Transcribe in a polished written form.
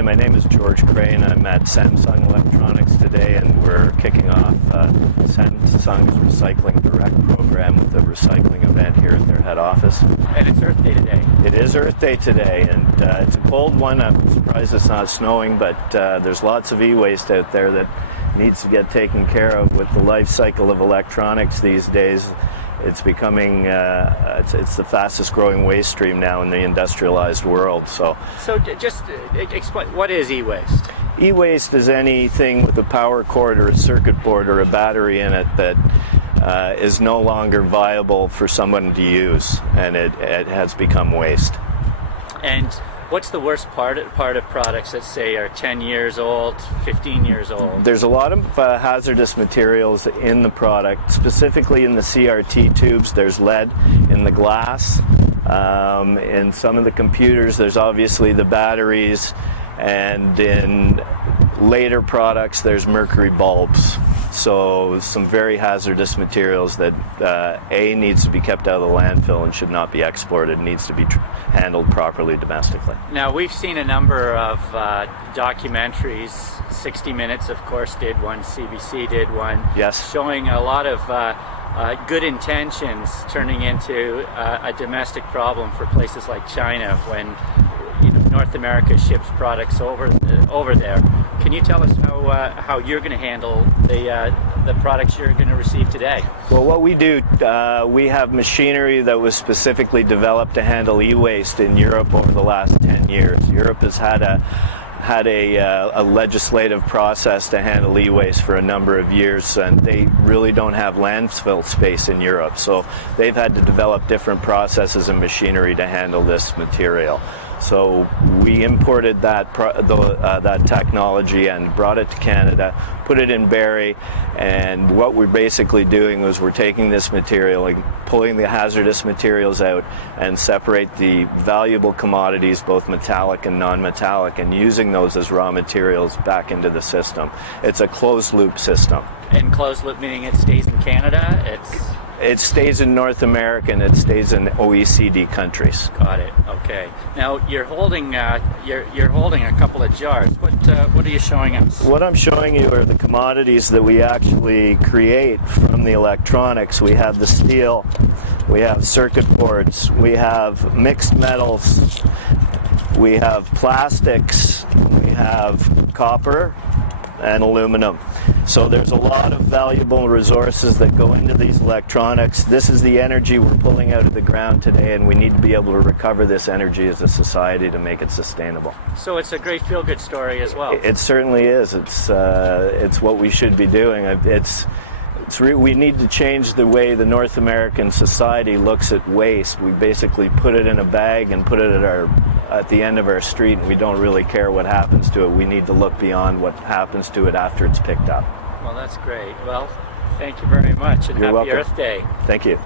Hi, my name is George Craine. I'm at Samsung Electronics today, and we're kicking off Samsung's Recycling Direct program with a recycling event here at their head office. And it's Earth Day today. It is Earth Day today, and it's a cold one. I'm surprised it's not snowing, but there's lots of e-waste out there that needs to get taken care of. With the life cycle of electronics these days, it's becoming it's the fastest growing waste stream now in the industrialized world. So just explain, what is e-waste? E-waste is anything with a power cord or a circuit board or a battery in it that is no longer viable for someone to use, and it has become waste. And what's the worst part of products that say are 10 years old, 15 years old? There's a lot of hazardous materials in the product, specifically in the CRT tubes. There's lead in the glass. In some of the computers, there's obviously the batteries. And in later products, there's mercury bulbs. So some very hazardous materials that A, needs to be kept out of the landfill and should not be exported, needs to be handled properly domestically. Now, we've seen a number of documentaries. 60 Minutes, of course, did one. CBC did one. Yes. Showing a lot of good intentions turning into a domestic problem for places like China when North America ships products over there. Can you tell us how you're going to handle the products you're going to receive today? Well, what we do, we have machinery that was specifically developed to handle e-waste in Europe over the last 10 years. Europe has had a legislative process to handle e-waste for a number of years, and they really don't have landfill space in Europe. So they've had to develop different processes and machinery to handle this material. So we imported that technology and brought it to Canada, put it in Barrie, and what we're basically doing is we're taking this material and pulling the hazardous materials out and separate the valuable commodities, both metallic and non-metallic, and using those as raw materials back into the system. It's a closed loop system. And closed loop meaning it stays in Canada? It stays in North America, and it stays in OECD countries. Got it. Okay. Now you're holding you're holding a couple of jars. What are you showing us? What I'm showing you are the commodities that we actually create from the electronics. We have the steel, we have circuit boards, we have mixed metals, we have plastics, we have copper and aluminum. So there's a lot of valuable resources that go into these electronics. This is the energy we're pulling out of the ground today, and we need to be able to recover this energy as a society to make it sustainable. So it's a great feel-good story as well. It certainly is. It's what we should be doing. We need to change the way the North American society looks at waste. We basically put it in a bag and put it at the end of our street, and we don't really care what happens to it. We need to look beyond what happens to it after it's picked up. Well, that's great. Well, thank you very much, and You're happy welcome. Earth Day. Thank you.